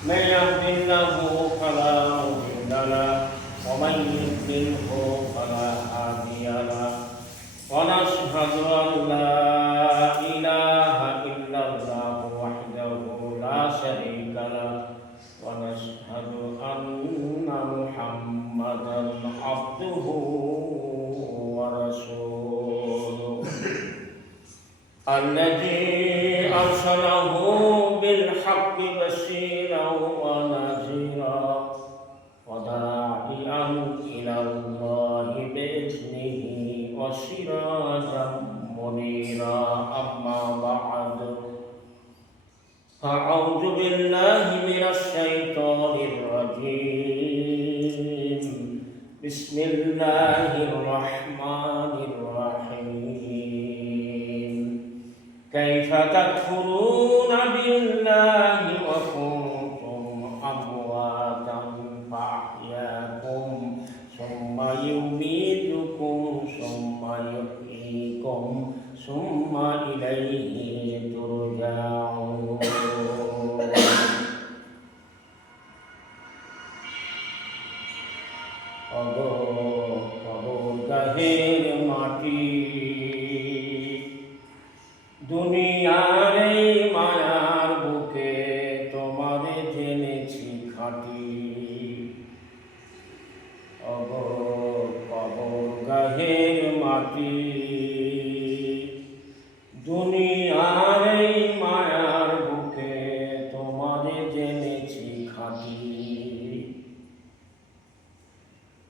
من يهد الله فلا مضل له ومن يضلله فلا هادي له ونشهد أن لا إله إلا الله وحده لا شريك له ونشهد أن محمدا عبده ورسوله الذي أرسله بالحق بشيرا ونذيرا وداعيا إلى الله بإذنه وسراجا منيرا أما بعد فأعوذ بالله من الشيطان الرجيم بسم الله الرحمن الرحيم كيف تكفرون بالله وكنتم أمواتا فأحياكم ثم يميتكم ثم يحييكم ثم إليه ترجعون গাহের মাটি দুনিয়ার এই মায়ার বুকে তোমারে জেনেছি খাঁটি কবর গাহের মাটি দুনিয়ার এই মায়ার বুকে তোমারে জেনেছি খাঁটি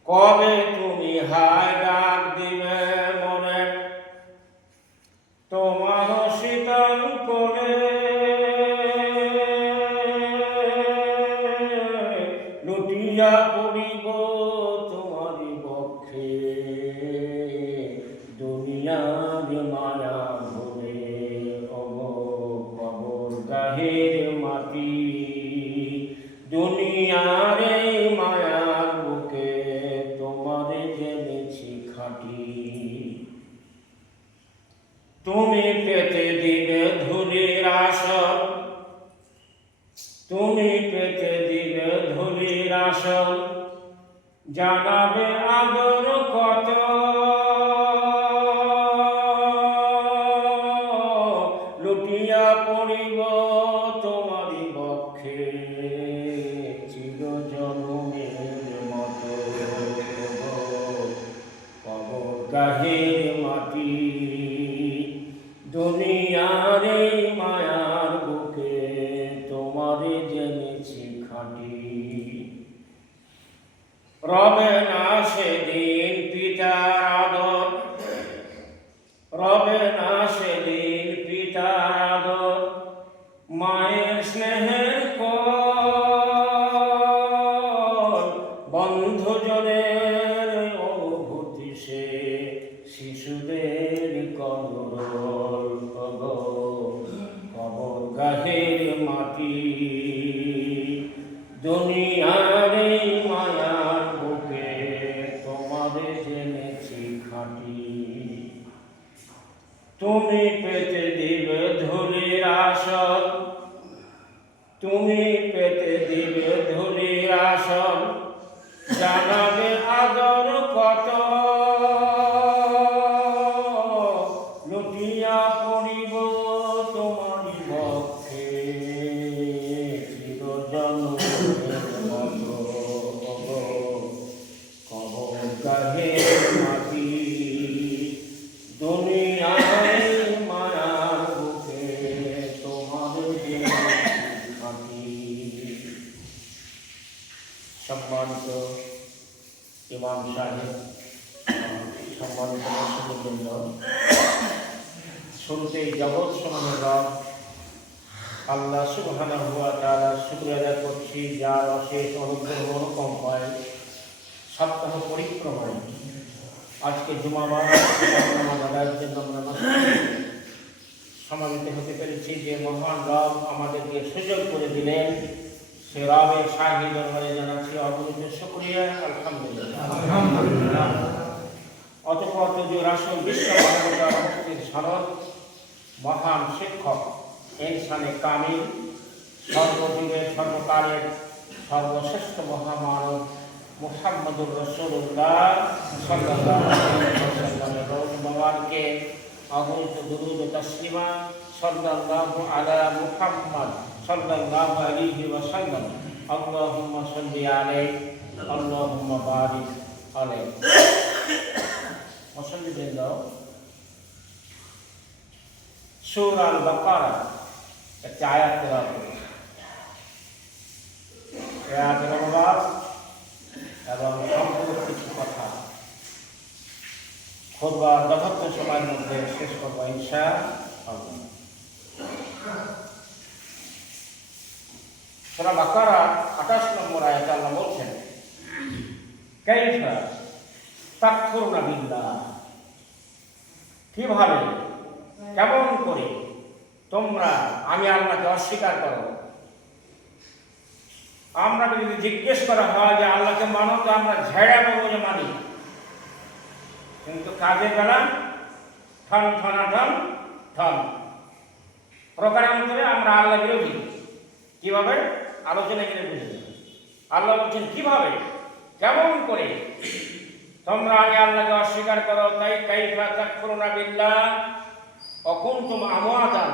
কবে তুমি হায় ডাক দিবে মনে তোমার শীতল করে লুটিয়া পড়িব তোমারই বক্ষে দুনিয়ার মায়া ভরে কবর গাহের মাটি দুনিয়ার এই মায়ার বুকে তোমারে জেনেছি খাঁটি তুমি পেতে দিবে ধুলির আসন তুমি পেতে দিবে ধুলির আসন জানাবে আদর কত লুটিয়া পড়িব তোমারই বক্ষে চিরজনমের মতো কবর গাহের মাটি দুনিয়ার এই মায়ার বুকে তোমারে জেনেছি খাঁটি রবে না সেদিন পিতার আদর রবে না সেদিন পিতার আদর মায়ের স্নেহের কল বন্ধুজনের অনুভূতি সে শিশুদের কলরল কবর গাহের মাটি দুনিয়ার এই মায়ার বুকে তোমারে জেনেছি খাঁটি তুমি পেতে দিবে ধুলির আসন তুমি পেতে দিবে ধুলির আসন জানাবে আদর কত লুটিয়া পড়িব তোমারই বক্ষে চিরজনমের মতো কবর গাহের মাটি দুনিয়ার মায়ার বুকে তোমার খাঁটি সম্মানিত ইমাম সাহেব সম্মানিত দর্শকবৃন্দ শুরুতেই জগৎ সমূহের রব আল্লাহ সুবহানাহু ওয়া তাআলার শুকরিয়া আদায় করছি যার অশেষ অনুগ্রহ অনুকম্পায় সপ্তাহ পরিক্রমায় আজকে জুমাবার নামাজ আদায়ের জন্য আমরা সমাবেত হতে পেরেছি যে মহান রব আমাদেরকে সুযোগ করে দিলেন সে রবের শাহী দরবারে জানাচ্ছি অগণিত শুকরিয়া আলহামদুলিল্লাহ অতঃপর তদীয় রাসূল বিশ্ব মানবতার মুক্তির সনদ মহান শিক্ষক ইনসানে কামিল সর্বযুগের সর্বকালের সর্বশ্রেষ্ঠ মহামানব মুহাম্মদুর রাসূলুল্লাহ সাল্লাল্লাহু আলাইহি ওয়াসাল্লামের রওজ মুবারকে অগণিত দুরূদ ও তাসলিমা সাল্লাল্লাহু আলা মুহাম্মদ সাল্লাল্লাহু আলাইহি ওয়াসাল্লাম। আল্লাহুম্মা সাল্লি আলাইহি আল্লাহুম্মা বারিক আলাইহি। মুসল্লিবৃন্দ, সূরা আল বাকারা একটি আয়াত তেলাওয়াত করুন। এই আয়াতের অনুবাদ এবং সম্পূর্ণ কিছু কথা খুতবার যথার্থ সময়ের মধ্যে শেষ করব ইনশাআল্লাহ। সূরা বাকারা 28 নম্বর আয়াতে আল্লাহ বলছেন, কাইফা তাকফুরুনা বিল্লাহ, কিভাবে কেমন করে তোমরা আমি আল্লাহকে অস্বীকার করো। আমরা যদি জিজ্ঞেস করা হয় যে আল্লাহকে মানো, তো আমরা ঝেড়া পাবো যে মানি, কিন্তু কাজের বেলা ঠন ঠনাঠন ঠন প্রকারান্তরে আমরা আল্লাহ বিরোধী। কিভাবে? আলোচনা করে বুঝবে। আল্লাহ বলছেন কিভাবে কেমন করে তোমরা আমি আল্লাহকে অস্বীকার করো। তাই কাইফা তাকফুরুনা বিল্লাহ ওয়া কুনতুম আমওয়াতান,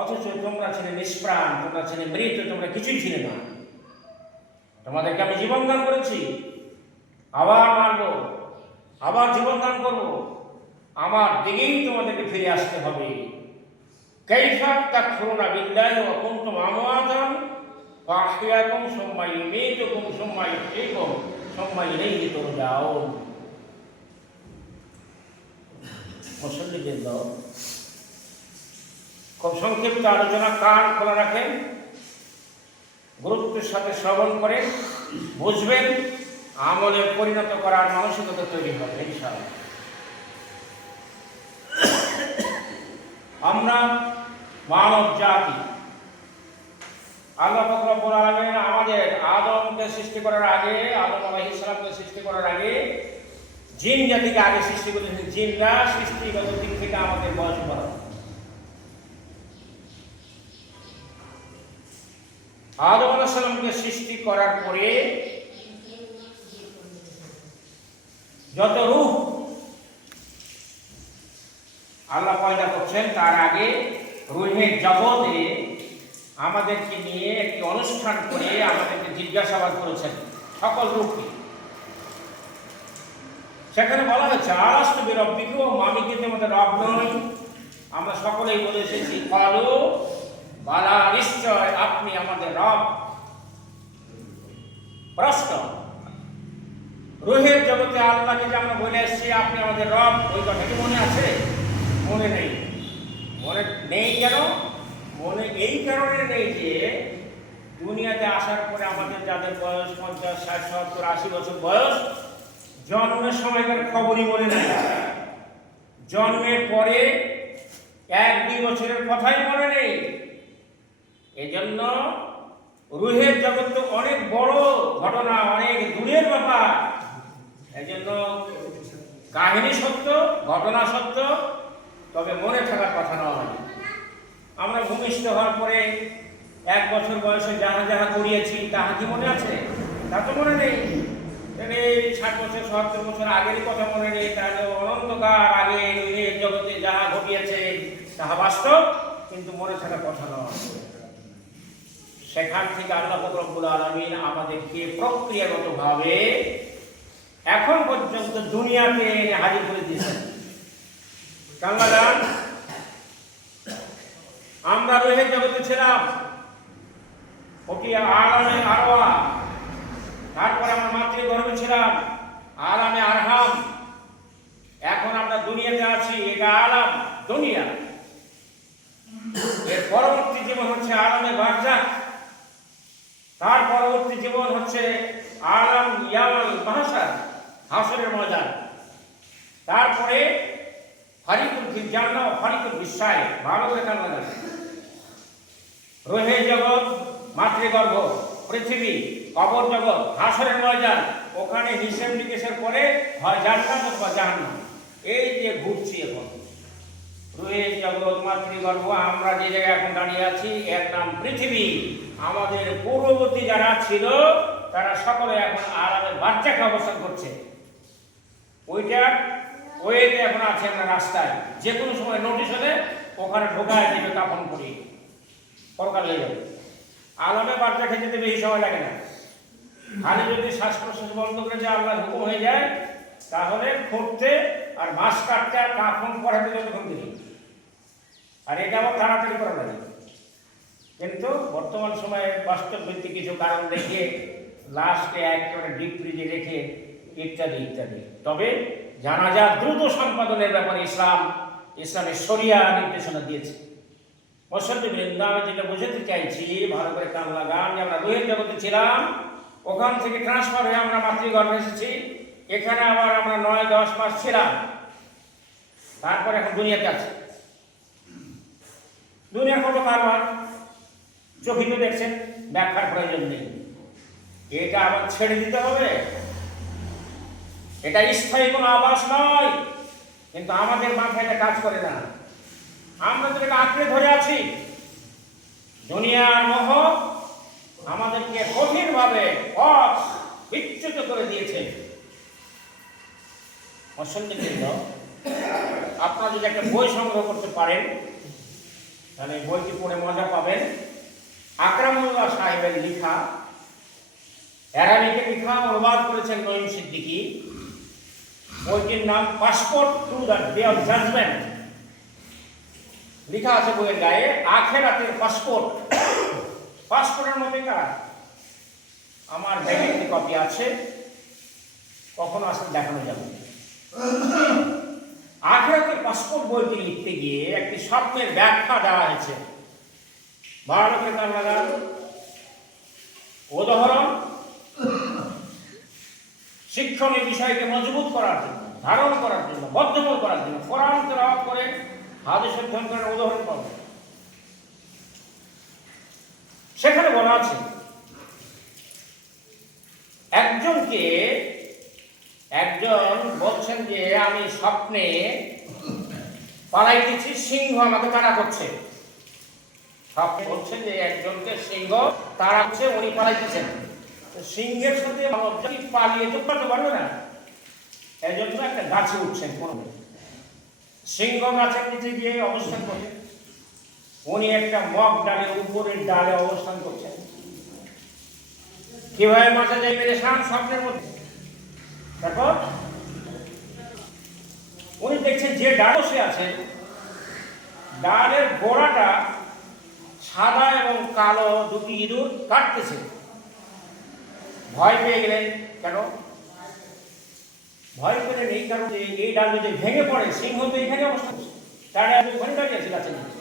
অথচ তোমরা ছিলে নিষ্প্রাণ, তোমরা ছিলে মৃত, তোমরা কিছুই ছিলে না। তোমাদেরকে আমি জীবন দান করেছি, আবার মারব, আবার জীবন দান করব, আমার দিকেই তোমাদেরকে ফিরে আসতে হবে। কাইফা তাকফুরুনা বিল্লাহি ওয়া কুনতুম আমওয়াতান ওয়া আহইয়াকুম সুম্মা ইউমীতুকুম সুম্মা ইহয়ীকুম সুম্মা ইলাইহি তুরজাউন। মুসল্লিবৃন্দ, খুব সংক্ষিপ্ত আলোচনা, কান খোলা রাখেন, গুরুত্বের সাথে শ্রবণ করেন, বুঝবেন, আমলে পরিণত করার মানসিকতা তৈরি হবে ইনশাআল্লাহ। আমরা মানব জাতি, আল্লাহ পাক রব্বুল আলামিন আমাদের আদমকে সৃষ্টি করার আগে, আদম আলাইহিস সালামকে সৃষ্টি করার আগে জিন জাতিকে আগে সৃষ্টি করেছেন। জিনরা সৃষ্টিগত দিক থেকে আমাদের বয়স বড়। আদম আলাইহিস সালামকে সৃষ্টি করার পরে যত রূহ আল্লাহ পয়দা করছেন, তার আগে রূহের জগতে আমাদেরকে নিয়ে একটি অনুষ্ঠান করে আমাদেরকে জিজ্ঞাসাবাদ করেছেন সকল রূহকে। সেখানে বলা হয়েছে আলাস্তু বিরব্বিকুম, আমি কি তোমাদের রব নই? আমরা সকলেই বলে এসেছি ক্বালু বালা, নিশ্চয় আপনি আমাদের রব। প্রশ্ন, রূহের জগতে আল্লাহকে যে আমরা বলে এসেছি আপনি আমাদের রব, ওই কথা কি মনে আছে? মনে নেই। মনে নেই কেন? মনে এই কারণে নেই যে দুনিয়াতে আসার পরে আমাদের যাদের বয়স 50, 60, 70, 80 বছর বয়স, জন্মের সময়কার খবরই মনে নাই। জন্মের পরে 1-2 বছরের কথাই মনে নেই। এজন্য রূহের জগৎ তো অনেক বড় ঘটনা, অনেক দূরের ব্যাপার। এজন্য কাহিনী সত্য, ঘটনা সত্য, তবে মনে থাকার কথা নয়। আমরা ভূমিষ্ঠ হওয়ার পরে 1 বছর বয়সে যাহা যাহা করিয়েছি তাহা কি মনে আছে? তা তো মনে নেই। 60 বছর 70 বছর আগের কথা মনে নেই, তাহলে অনন্তকাল আগে রূহের জগতে যাহা ঘটিয়েছে তাহা বাস্তব, কিন্তু মনে থাকার কথা নয়। সেখান থেকে আল্লাহ পাক রব্বুল আলামিন আমাদেরকে প্রক্রিয়াগতভাবে এখন পর্যন্ত দুনিয়াতে হাজির করে দিয়েছেন। কাঙ্গালান, আমরা রূহের জগতে ছিলাম, ওটি আলামে আরওয়া। তারপর আমরা মাতৃগর্ভে ছিলাম, আলামে আরহাম। এখন আমরা দুনিয়াতে আছি, এটা আলাম দুনিয়া। এর পরবর্তী জীবন হচ্ছে আলামে বারজাখ। তার পরবর্তী জীবন হচ্ছে আলাম ইয়াউল মাহশার, হাসরের ময়দান। তারপরে ফারিকুল ফিল জান্নাহ ওয়া ফারিকুল ফিস সাইর। ভালো করে কান লাগান। রূহের জগৎ, মাতৃগর্ভ, পৃথিবী, কবর জগৎ, হাসরের ময়দান। ওখানে হিসাব নিকেশের পরে হয় জান্নাত অথবা জাহান্নাম। এই যে ঘুরছি এখন, রুহের জগৎ, মাতৃগর্ভ, আমরা যে জায়গায় এখন দাঁড়িয়ে আছি এর নাম পৃথিবী। আমাদের পূর্ববর্তী যারা ছিল তারা সকলে এখন আরামে বাচ্চাকে অবস্থান করছে। ওইতে এখন আছে আমরা রাস্তায়, যে কোনো সময় নোটিশ হলে ওখানে ঢোকায় দিবে, কাপন করি পরকাল হয়ে যাবে। আলামে বাচ্চা খেতে যেতে বেশি সময় লাগে না। খালি যদি শ্বাস প্রশ্বাস বন্ধ করে যে আল্লাহর হুকুম হয়ে যায়, তাহলে খুঁড়তে আর মাছ কাটতে আর কাপন পড়াতে যতক্ষণ দিন, আর এটা আবার তাড়াতাড়ি করা লাগে। কিন্তু বর্তমান সময়ে বাস্তব ভিত্তিক কিছু কারণ দেখে লাশকে একেবারে ডিপ ফ্রিজে রেখে ইত্যাদি ইত্যাদি। তবে জানাজা দ্রুত সম্পাদনের ব্যাপারে ইসলামের শরিয়া নির্দেশনা দিয়েছে। মুসল্লিবৃন্দ, আমি যেটা বোঝাতে চাইছি, ভালো করে কান লাগান, যে আমরা রুহের জগতে ছিলাম, ওখান থেকে ট্রান্সফার হয়ে আমরা মাতৃগর্ভে এসেছি, এখানে আবার আমরা 9-10 মাস ছিলাম, তারপর এখন দুনিয়াতে আছি। দুনিয়ার কত কারবার চোখে তো দেখছেন, ব্যাখ্যার প্রয়োজন নেই। এটা আবার ছেড়ে দিতে হবে। এটা স্থায়ী কোনো আবাস নয়, কিন্তু আমাদের মাথায় এটা কাজ করে না। আমরা তো এটা আঁকড়ে ধরে আছি। দুনিয়ার মোহ আমাদেরকে কঠিনভাবে বিচ্যুত করে দিয়েছে। মুসল্লিবৃন্দ, আপনারা যদি একটা বই সংগ্রহ করতে পারেন, তাহলে বইটি পড়ে মজা পাবেন। আকরামুল্লাহ সাহেবের লেখা, অ্যারাবিকে লেখা, অনুবাদ করেছেন নঈম সিদ্দিকী। বইটির নাম passport to the day of judgement. লেখা আছে বইয়ের গায়ে, আখেরাতের পাসপোর্ট। পাসপোর্টের মধ্যে কার আমার ব্যাগে একটি কপি আছে, কখনো আসলে দেখানো যাবে। আখেরাতের পাসপোর্ট বইটি লিখতে গিয়ে একটি স্বপ্নের ব্যাখ্যা দেওয়া হয়েছে। ভারতের কারণ উদাহরণ, শিক্ষণীয় বিষয়কে মজবুত করার জন্য, ধারণ করার জন্য, বদ্ধমূল করার জন্য কোরআন তেলাওয়াত করে, হাদিস অধ্যয়ন করার উদাহরণ পাবো। সেখানে বলা আছে, একজন বলছেন যে আমি স্বপ্নে পালাইতেছি, সিংহ আমাকে তাড়া করছে। স্বপ্নে বলছেন যে একজনকে সিংহ তাড়া করছে, উনি পালাইতেছেন। সিংহের সাথে পালিয়ে তো পারতে পারবে না, এই জন্য একটা গাছে উঠছেন। সিংহ গাছের নিচে গিয়ে অবস্থান করছেন, উনি একটা মগ ডালের উপরের ডালে অবস্থান করছেন। কিভাবে মাথা যাই পেরেছান স্বপ্নের মধ্যে। তারপর উনি দেখছেন যে ডাল বসে আছেন, ডালের গোড়াটা সাদা এবং কালো দুটি ইঁদুর কাটতেছে। ভয় পেয়ে গেলেন। কেন ভয় পেলেন? এই কারণে এই ডাল যদি ভেঙে পড়ে, সিংহ তো এখানে অবস্থান করছে, তার ওখানে দাঁড়িয়ে আছে গাছের নিচে।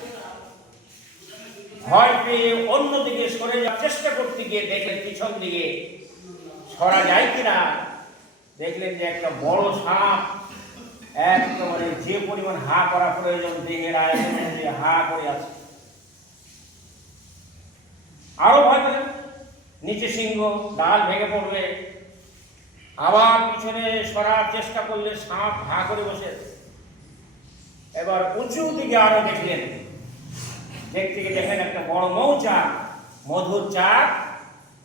ভয় পেয়ে অন্যদিকে সরে যাওয়ার চেষ্টা করতে গিয়ে দেখলেন পিছন দিকে সরা যায় কিনা। দেখলেন যে একটা বড় সাপ, একেবারে যে পরিমাণ হা করা প্রয়োজন দেহের আয়োজনে, যে হা করে আছে। আরো ভয় পেলেন, নিচে সিংহ, ডাল ভেঙে পড়বে। আবার পিছনে সরার চেষ্টা করলে সাপ হা করে বসে। এবার উঁচু দিকে আরো দেখলেন, দেখতে গিয়ে দেখেন একটা বড় মৌচাক, মধুর চাক,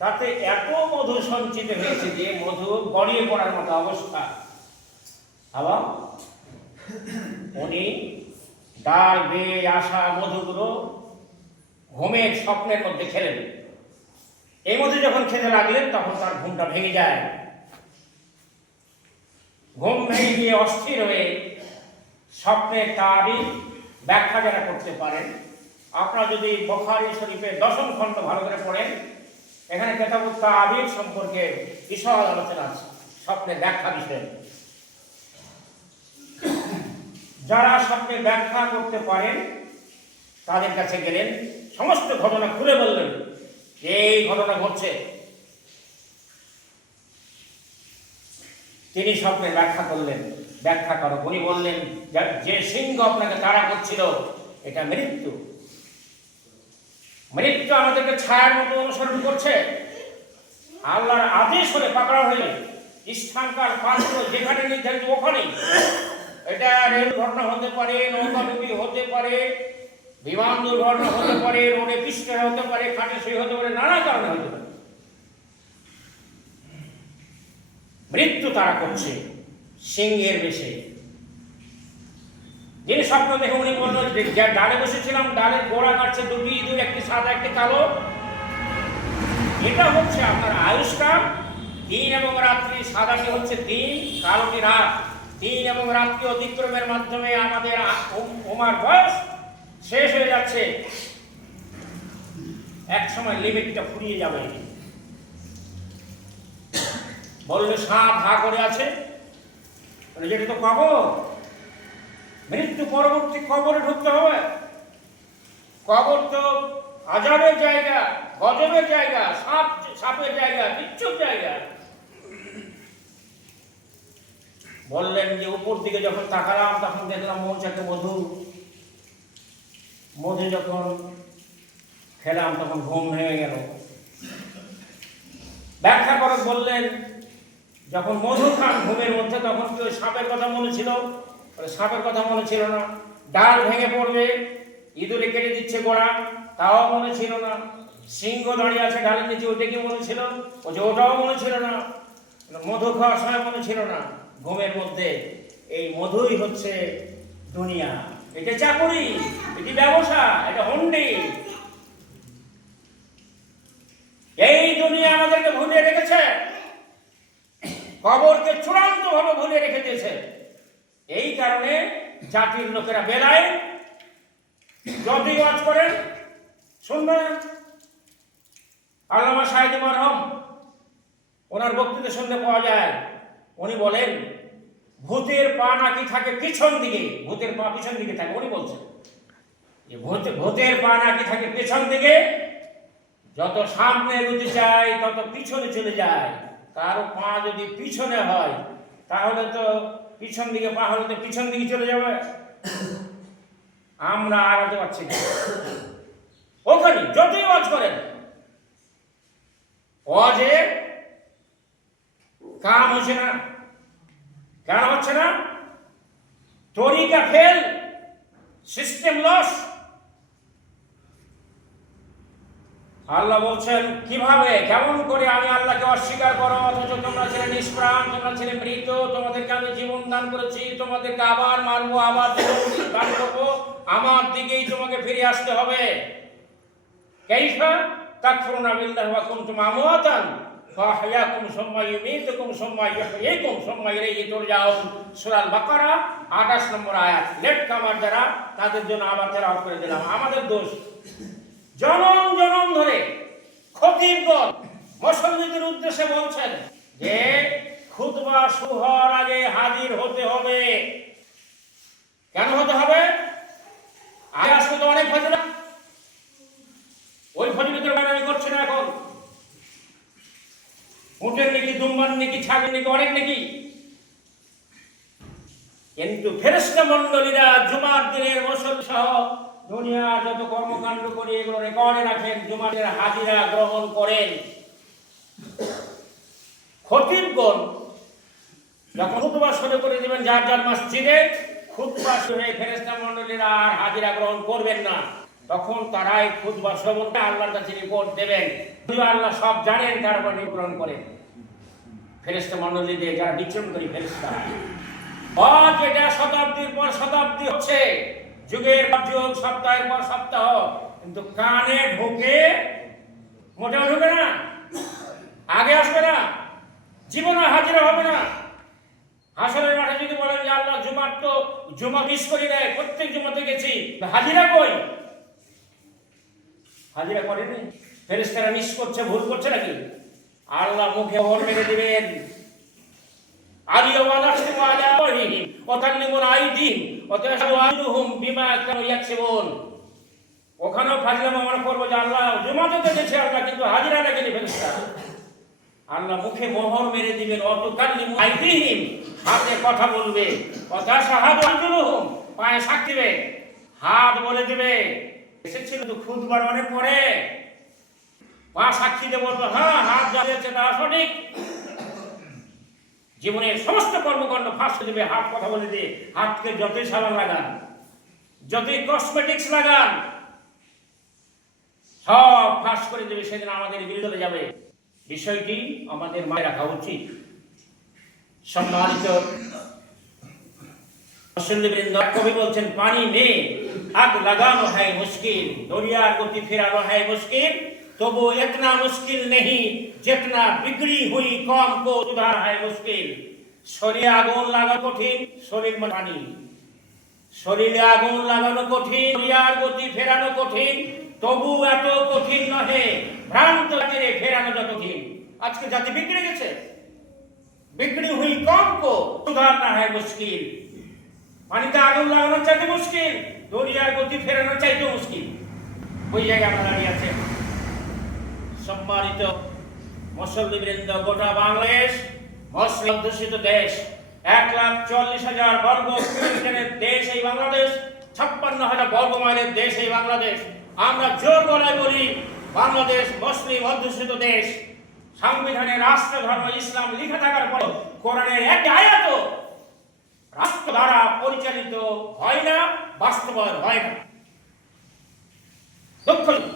তাতে এত মধু সঞ্চিত হয়েছে যে মধু গড়িয়ে পড়ার মতো অবস্থা। আবার উনি ডাল বেয়ে আসা মধুগুলো ঘুমের স্বপ্নের মধ্যে খেলেন। এই মধু যখন খেতে লাগলেন, তখন তার ঘুমটা ভেঙে যায়। ঘুম ভেঙে গিয়ে অস্থির হয়ে স্বপ্নের তাবির ব্যাখ্যা যারা করতে পারেন, আপনারা যদি বুখারী শরীফের 10ম খণ্ড ভালো করে পড়েন, এখানে কিতাবুত তাবির সম্পর্কে বিশাল আলোচনা আছে, স্বপ্নের ব্যাখ্যা বিষয়ে। যারা স্বপ্নের ব্যাখ্যা করতে পারেন তাদের কাছে গেলেন, সমস্ত ঘটনা খুলে বললেন যে এই ঘটনা ঘটছে। তিনি স্বপ্নের ব্যাখ্যা করলেন। ব্যাখ্যা করো। উনি বললেন যে সিংহ আপনাকে তাড়া করছিল, এটা মৃত্যু। মৃত্যু আমাদেরকে ছায়ার মতো অনুসরণ করছে। আল্লাহর আদেশ হলে পাকড়াও হয়ে স্থানকাল পাত্র যেখানে নির্ধারিত ওখানেই এটা রেল দুর্ঘটনা হতে পারে, নৌকাডুবি হতে পারে, বিমান দুর্ঘটনা হতে পারে, রোডে পিষ্ট হতে পারে, খাটে শুয়ে হতে পারে, নানা কারণে হতে পারে। মৃত্যু তারা করছে সিংহের বেশে। যিনি স্বপ্ন দেখে উনি বলল, ডালে বসেছিলাম, ডালের গোড়া কাটছে দুটি ইঁদুর, একটি সাদা একটি কালো। এটা হচ্ছে আপনার আয়ুষ্কাল। দিন এবং রাত্রি, সাদাটি হচ্ছে দিন, কালোটি রাত। দিন এবং রাত্রি অতিক্রমের মাধ্যমে আমাদের উমার বয়স শেষ হয়ে যাচ্ছে। এক সময় লিমিটটা ফুরিয়ে যাবে। বললে সাপ হা করে আছে, যেটা তো কবর। মৃত্যু পরবর্তী কবরে ঢুকতে হবে। কবর তো আজাবের জায়গা, গজবের জায়গা, সাপের জায়গা, বিচ্ছুর জায়গা। বললেন যে উপর দিকে যখন তাকালাম তখন দেখলাম মৌচাকে মধু। মধু যখন খেলাম তখন ঘুম ভেঙে গেল। ব্যাখ্যা করে বললেন, যখন মধু খান ঘুমের মধ্যে তখন কি ওই সাপের কথা মনে ছিল? সাপের কথা মনে ছিল না। ডাল ভেঙে পড়বে, ইঁদুরে কেটে দিচ্ছে গোড়া, তাও মনে ছিল না। সিংহ দাঁড়িয়ে আছে ডালের নিচে, ওইটা কি মনে ছিল? ও যে ওটাও মনে ছিল না। মধু খাওয়ার সময় মনে ছিল না। ঘুমের মধ্যে এই মধুই হচ্ছে দুনিয়া। এটা চাকুরি, এটি ব্যবসা, এটা হুন্ডি। এই দুনিয়া আমাদেরকে ভুলিয়ে রেখেছে, কবরকে চূড়ান্ত ভাবে ভুলিয়ে রেখে দিয়েছে। এই কারণে জাতির লোকেরা বেলায় যদি ওয়াজ করেন শুনবে না। আল্লামা সাঈদী মারহুম, ওনার বক্তৃতা শুনতে পাওয়া যায়, উনি বলেন ভূতের পা নাকি থাকে পিছন দিকে। ভূতের পা পিছন দিকে থাকে। উনি বলছেন যে ভূতের পা নাকি থাকে পেছন দিকে, যত সামনে এগোতে চায় তত পিছনে চলে যায়। কারো পা যদি পিছনে হয় তাহলে তো পিছন দিকে পা হলে তো পিছন দিকে চলে যাবে। আমরা আগাতে পারছি না। ওখানে যতই ওয়াজ করেন, ওয়াজে কাম হচ্ছে না। কেন হচ্ছে না? তরিকা ফেল, সিস্টেম লস। আল্লাহ বলছেন কিভাবে, কেমন করে আমি আল্লাহকে অস্বীকার করো, অথচ তোমরা ছেলে নিষ্প্রাণ, তোমরা ছেলে মৃত, তোমাদেরকে আমি জীবন দান করেছি, তোমাদেরকে আবার মারবো, আবার জীবন দান করবো, আমার দিকেই তোমাকে ফিরে আসতে হবে। কাইফা তাকফুরুনা বিল্লাহি ওয়া কুনতুম আমওয়াতান ফাআহইয়াকুম সুম্মা ইউমীতুকুম সুম্মা ইহয়ীকুম সুম্মা ইলাইহি তুরজাউন। সূরা আল বাকারা 28 নম্বর আয়াত। লেট কামার যারা, তাদের জন্য আবার তেলাওয়াত করে দিলাম। আমাদের দোষ, জনম জনম ধরে খতিবগণ মুসল্লিদের উদ্দেশ্যে বলছেন যে খুতবা শুরু হওয়ার আগে হাজির হতে হবে। কেন হতে হবে? আগে আসলে তো অনেক ফজিলত, ওই ফজিলতের বানানি করছে না এখন। উটের নাকি, দুম্বার নাকি, ছাগল নাকি, অনেক নাকি। কিন্তু ফেরেশতা মণ্ডলীরা জুমার দিনের মুসল্লি সহ দুনিয়া যত কর্মকাণ্ড করে এগুলো রেকর্ডে রাখেন, জুমার হাজিরা গ্রহণ করেন। খতিবগণ যখন খুতবা শুরু করে দিবেন যার যার মসজিদে, খুতবা শুনে ফেরেশতা মণ্ডলীরা আর হাজিরা গ্রহণ করবেন না। তখন তারাই খুতবা শ্রবণটা আল্লাহর কাছে রিপোর্ট দেবেন। যদি আল্লাহ সব জানেন, তারপর নির্ধারণ করেন ফেরেশতা মণ্ডলীদের যারা বিচরণ করি ফেরেশতা। আজ এটা শতাব্দীর পর শতাব্দী হচ্ছে, যুগের পর যুগ, সপ্তাহের পর সপ্তাহ, কিন্তু কানে ঢোকে মোটেও ঢোকে না, আগে আসবে না, জীবনে হাজিরা হবে না। হাসরের মাঠে যদি বলেন যে আল্লাহ জুমার তো জুমা মিস করি দেয়, প্রত্যেক জুমাতে গেছি, হাজিরা কই? হাজিরা করেনি। ফেরেশতারা মিস করছে, ভুল করছে নাকি? আল্লাহ মুখে ওর মেরে দিবেন। ওখানেও ফাজলামো আমরা করবো যে আল্লাহ জুমাতে তো গেছে আল্লাহ, কিন্তু হাজিরা রেখেনি ফেরেশতা। আল্লাহ মুখে মোহর মেরে দিবেন। অতুকাল্লিমু আইদিহিম, হাতে কথা বলবে, কথা শাহাদু আরজুলুহুম, পায়ে সাক্ষী দেবে, হাত বলে দেবে। এসেছিল তো খুতবার অনেক পরে, পা সাক্ষী দিয়ে বলবে হ্যাঁ হাত জ্বালিয়েছে, তা সঠিক। জীবনের সমস্ত কর্মকাণ্ড ফাঁস করে দেবে। হাত কথা বলে দিয়ে হাতকে যতই সাবান লাগান, যতই কসমেটিক্স লাগান, সব ফাঁস করে দেবে। সেদিন আমাদের বিরুদ্ধে যাবে। বিষয়টি আমাদের মাথায় রাখা উচিত। সম্মানিত মুসল্লিবৃন্দ, কবি বলছেন, পানি में आग लगाना है मुश्किल, दरिया गति फिराना है मुश्किल, तो वो इतना मुश्किल नहीं जितना बिगड़ी हुई कौम को सुधार है मुश्किल। শরীরে আগুন লাগানো কঠিন, শরীর পানি। শরীরে আগুন লাগানো কঠিন, দরিয়ার গতি ফেরানো কঠিন, তবু এত কঠিন নহে ভ্রান্ত জাতিরে ফেরানো যত কঠিন। আজকে জাতি বিগড়ে গেছে। বিগড়ি হুই কম কো সুধারনা হয় মুশকিল। পানিতে আগুন লাগানো চাইতে মুশকিল, দরিয়ার গতি ফেরানো চাইতে মুশকিল। ওই জায়গায় আমরা দাঁড়িয়ে আছেন। সম্মানিত মুসল্লিবৃন্দ, গোটা বাংলাদেশ মুসলিম অধ্যুষিত দেশ, 1,40,000 বর্গ কিলোমিটারের দেশ এই বাংলাদেশ, 56,000 বর্গ মাইলের দেশ এই বাংলাদেশ। আমরা জোর গলায় বলি, বাংলাদেশ মুসলিম অধ্যুষিত দেশ। সংবিধানে রাষ্ট্র ধর্ম ইসলাম লিখে থাকার পর কোরআনের এক আয়াত রাষ্ট্র দ্বারা পরিচালিত হয় না, বাস্তবায়ন হয় না। দুঃখজনক,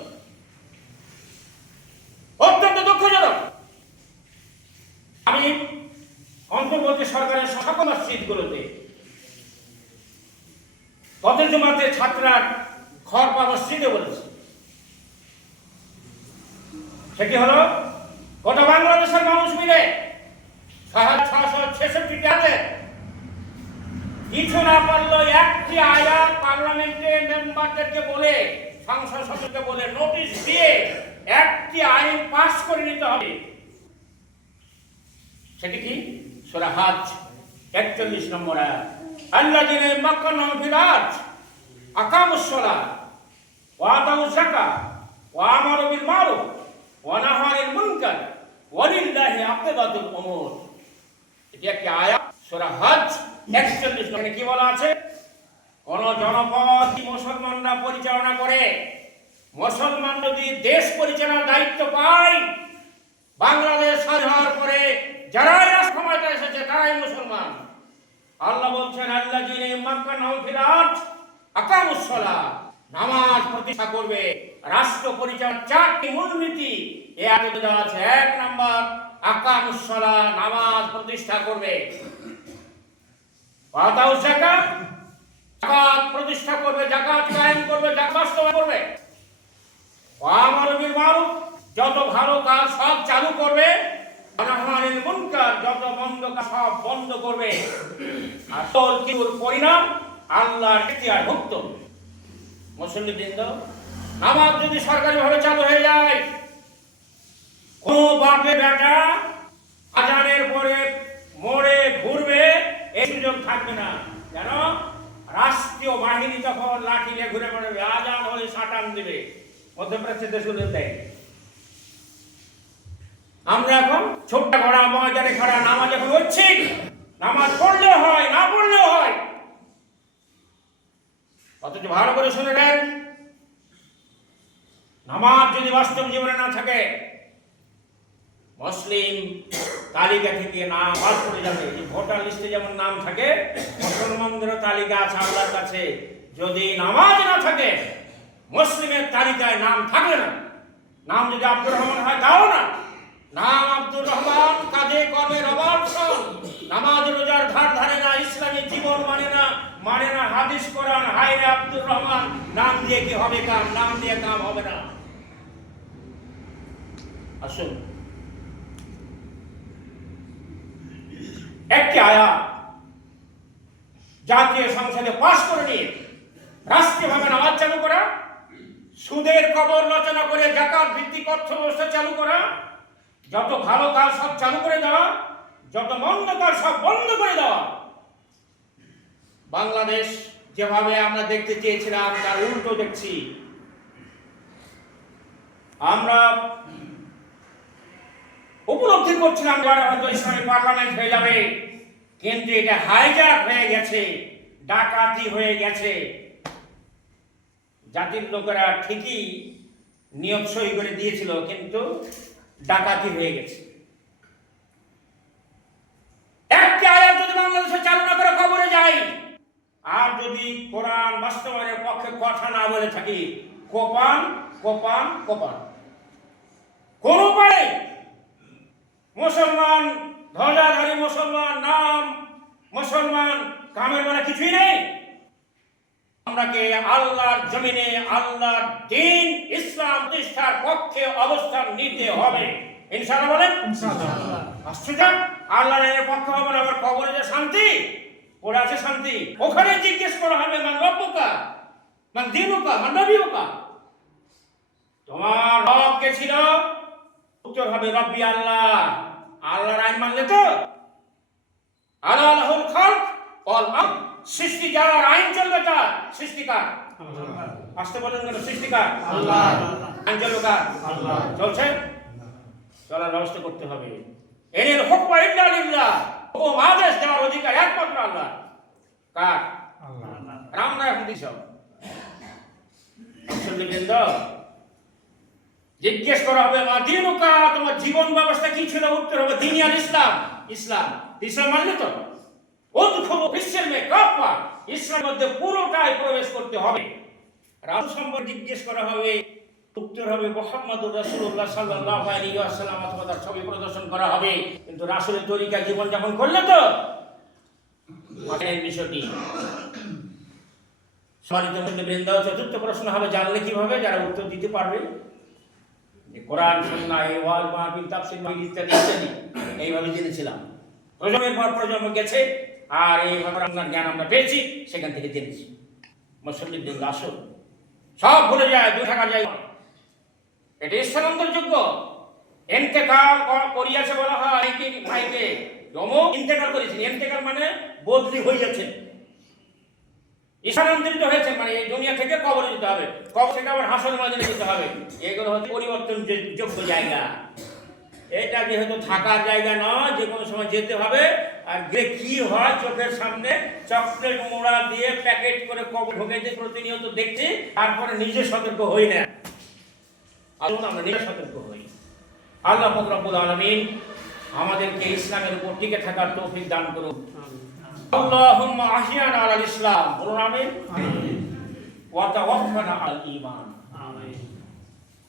অত্যন্ত দুঃখজনক। আমি অন্তর্বর্তী সরকারের সকল মসজিদগুলোতে গত জুমাতে ছাত্ররা খড়পা মসজিদে বলেছে, সেটি হলো গোটা বাংলাদেশের মানুষ মিলে 666টি আছে, কিছু না পারলো একটি আয়াত পার্লামেন্টে মেম্বারদেরকে বলে, সংসদ সদস্যকে বলে নোটিশ দিয়ে একটি আইন পাস করে নিতে হবে। সেটি কি? সূরা হজ 41 নম্বর আয়াত। আল্লাযীনা মাক্কানাহুম ফিল আরদ আকামুস সালাত ওয়া আতাউজ যাকাত ওয়া আমারু বিল মারুফ ওয়া নাহাউ আনিল মুনকার ওয়া লিল্লাহি আকিবাতুল উমুর। এটি একটি আয়াত, সূরা হজ 41 নম্বরে কি বলা আছে? কোন জনপদ মুসলমানরা পরিচালনা করে, মুসলমান যদি দেশ পরিচালনার দায়িত্ব পায়, বাংলাদেশ স্বাধীন হওয়ার পরে যারাই রাষ্ট্র ক্ষমতায় এসেছে তারাই মুসলমান। আল্লাহ বলছেন, আল্লাযীনা মাক্কানাহুম ফিল আরদ আকামুস সালাত, নামাজ প্রতিষ্ঠা করবে। রাষ্ট্র পরিচালনার 4টি মূলনীতি এই আয়াতে দেওয়া আছে। 1 নাম্বার আকামুস সালাত, নামাজ প্রতিষ্ঠা করবে। ওয়া আতাউজ যাকাত, যাকাত প্রতিষ্ঠা করবে, যাকাত কায়েম করবে, যাকাত বাস্তবায়ন করবে। ওয়া আমারু বিল মারুফ, যত ভালো কাজ সব চালু করবে। ওয়া নাহাউ আনিল মুনকার, যত মন্দ কাজ সব বন্ধ করবে। আসল কির পরিণাম আল্লাহর ইখতিয়ারভুক্ত। মুসল্লিবৃন্দ, নামাজ যদি সরকারিভাবে চালু হয়ে যায়, কোন বাপে বেটা আজানের পরে মোড়ে ঘুরবে এই সুযোগ থাকবে না। কেন? রাষ্ট্রীয় বাহিনী তখন লাঠি নিয়ে ঘুরে বেড়াবে, আজান হয়ে সাটান দিবে। মধ্যপ্রাচ্যে শুনে দেয়। আমরা এখন ছোট্ট ঘোড়া ময়দানে খাড়া, নামাজ এখন ঐচ্ছিক, নামাজ পড়লেও হয় না পড়লেও হয়। অথচ ভালো করে শুনে নেন, নামাজ যদি বাস্তব জীবনে না থাকে, মুসলিম তালিকা থেকে নাম বাদ পড়ে যাবে। ভোটার লিস্টে যেমন নাম থাকে, মুসলমানদের তালিকা আছে আল্লাহর কাছে। যদি নামাজ না থাকে, মুসলিমের তালিকায় নাম থাকবে না। নাম যদি আব্দুর রহমান হয় তাও না, নাম আব্দুর রহমান, কাজে কর্মের অভাব, নামাজ রোজার ধার ধারে না, ইসলামী জীবন মানে না হাদিস কোরআন, হায় রে আব্দুর রহমান, নাম দিয়ে কি হবে কাম? নাম দিয়ে কাম হবে না। আসুন, একটি আয়াত জাতীয় সংসদে পাস করে নিয়ে রাষ্ট্রীয়ভাবে নামাজ চালু করা, সুদের কবর রচনা করে যাকাত ভিত্তিক অর্থ ব্যবস্থা চালু করা, যত ভালো কাজ সব চালু করে দেওয়া, যত মন্দ কাজ সব বন্ধ করে দেওয়া। বাংলাদেশ যেভাবে আমরা দেখতে চেয়েছিলাম তার উল্টো দেখছি। আমরা উপলব্ধি করছিলাম হয়তো ইসলামী পার্লামেন্ট হয়ে যাবে, কিন্তু এটা হাইজ্যাক হয়ে গেছে, ডাকাতি হয়ে গেছে। জাতির লোকেরা ঠিকই নিয়ত সই করে দিয়েছিল, কিন্তু ডাকাতি হয়ে গেছে। যদি কোরআন বাস্তবায়নের পক্ষে কথা না বলে থাকি, কোপান কোপান কোপান। কোন উপায় মুসলমান, ধ্বজাধারী মুসলমান, নাম মুসলমান, কামের বেলা কিছুই নেই। আমরাকে আল্লাহর জমিনে আল্লাহর দ্বীন ইসলাম প্রতিষ্ঠার পক্ষে অবস্থান নিতে হবে, ইনশাআল্লাহ বলেন। আশ্চর্য, আল্লাহর এর পক্ষে হবে না, আবার কবরে যে শান্তি পড়ে আছে শান্তি, ওখানে জিজ্ঞেস করা হবে মান রব্বুকা মান দীনুকা মান নবিয়ুকা, তোমার রব কে ছিল? উত্তর হবে রব্বি আল্লাহ। আল্লাহর আইন মানলে তো? আলাহুল খালক ওয়াল আমর, সৃষ্টি যার আইন চলবে তার, সৃষ্টিকার আসতে বলেন কেন? সৃষ্টিকার আল্লাহ, আইন চলবে কার? আল্লাহ। চলছে, চলার ব্যবস্থা করতে হবে। এর হুকম ইল্লা লিল্লাহ, হুকুম আদেশ দেওয়ার অধিকার একমাত্র আল্লাহ। কার? আল্লাহ। আমরা এখন দিছ মুসলিমবৃন্দ, জিজ্ঞেস করা হবে মা দীনুকা, তোমার জীবন ব্যবস্থা কি ছিল? উত্তর হবে দ্বীন আল ইসলাম, ইসলাম। ইসলাম মানলে তো উদ্খুল ফিসসিলমে কাফা, ইসলামের মধ্যে পুরোটাই প্রবেশ করতে হবে। রাসূল সম্পর্কে জিজ্ঞেস করা হবে, উত্তর হবে মুহাম্মদুর রাসূলুল্লাহ সাল্লাল্লাহু আলাইহি ওয়াসাল্লাম, অথবা তার ছবি প্রদর্শন করা হবে। কিন্তু রাসূলের তরিকায় জীবন যাপন করলে তো এই বিষয়টি। সম্মানিত মুসলিমবৃন্দ, চতুর্থ প্রশ্ন হবে জানলে কিভাবে? যারা উত্তর দিতে পারবে, যে কোরআন সুন্নাহ ওয়াজ মাহফিল তাফসীর মাহফিল ইত্যাদি ইত্যাদি এইভাবে জেনেছিলাম, প্রজন্মের পর প্রজন্ম গেছে, আর এইভাবে আপনার জ্ঞান আমরা পেয়েছি, সেখান থেকে জেনেছি। মুসলিমবৃন্দ আসুন, সব ভুলে যায়, দূরে থাকা যায়, এটা স্থানান্তরযোগ্য। ইন্তেকাল করিয়াছে বলা হয় কি ভাইকে, অমুক ইন্তেকাল করেছেন, ইন্তেকাল মানে বদলি হয়ে যাচ্ছে, স্থানান্তরিত হয়েছে, মানে এই দুনিয়া থেকে কবরে যেতে হবে, কবর থেকে আবার হাসর ময়দানে যেতে হবে। এগুলো হচ্ছে পরিবর্তনযোগ্য জায়গা। এটা যেহেতু থাকার জায়গা নয়, যে কোনো সময় যেতে হবে। আর গেলে কি হয়, চোখের সামনে চকলেট মোড়া দিয়ে প্যাকেট করে কবর ঢোকেছে, প্রতিনিয়ত দেখছি, তারপরে নিজে সতর্ক হই না। আসুন আমরা নিজে সতর্ক হই। আল্লাহ রাব্বুল আলামিন আমাদেরকে ইসলামের উপর টিকে থাকার তৌফিক দান করুন। আল্লাহুম্মা আহিয়ানা আলাল ইসলাম, বলুন আমিন। ওয়া তাওয়াফানা আলাল ঈমান, আমিন।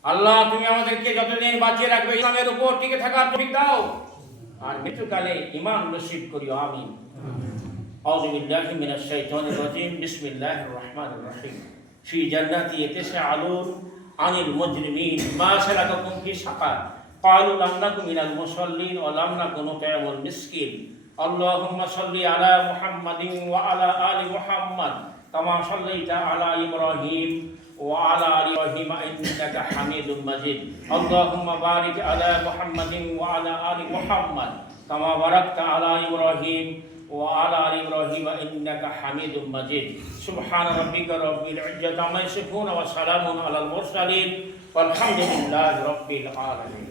আল্লাহ তুমি আমাদেরকে যতদিন বাঁচিয়ে রাখবে ইসলামের উপর টিকে থাকার তৌফিক দাও, আর মৃত্যুকালে ঈমান নসিব করিও, আমিন। আউযু বিল্লাহি মিনাশ শাইতানির রাজীম, বিসমিল্লাহির রাহমানির রাহিম। ফি জান্নাতি ইয়াতাসাআলুন আনিল মুজরিমিন মা সালাকাকুম ফি সাকার ক্বালু লাম নাকু মিনাল মুসাল্লিন ওয়া লাম নাকু নুত'imul মিসকিন। আল্লাহুম্মা সাল্লি আলা মুহাম্মাদিন ওয়া আলা আলি মুহাম্মাদ কামা সাল্লাইতা আলা ইব্রাহিম ওয়া আলা আলি ইব্রাহিম ইন্নাকা হামিদুম মাজিদ। আল্লাহুম্মা বারিক আলা মুহাম্মাদিন ওয়া আলা আলি মুহাম্মাদ কামা বারাকতা আলা ইব্রাহিম ওয়া আলা আলি ইব্রাহিম ইন্নাকা হামিদুম মাজিদ। সুবহান রাব্বিকা রাব্বিল ইজ্জাতি আম্মা ইয়াসিফুন ওয়া সালামুন আলাল মুরসালিন ওয়ালহামদুলিল্লাহি রাব্বিল আলামিন।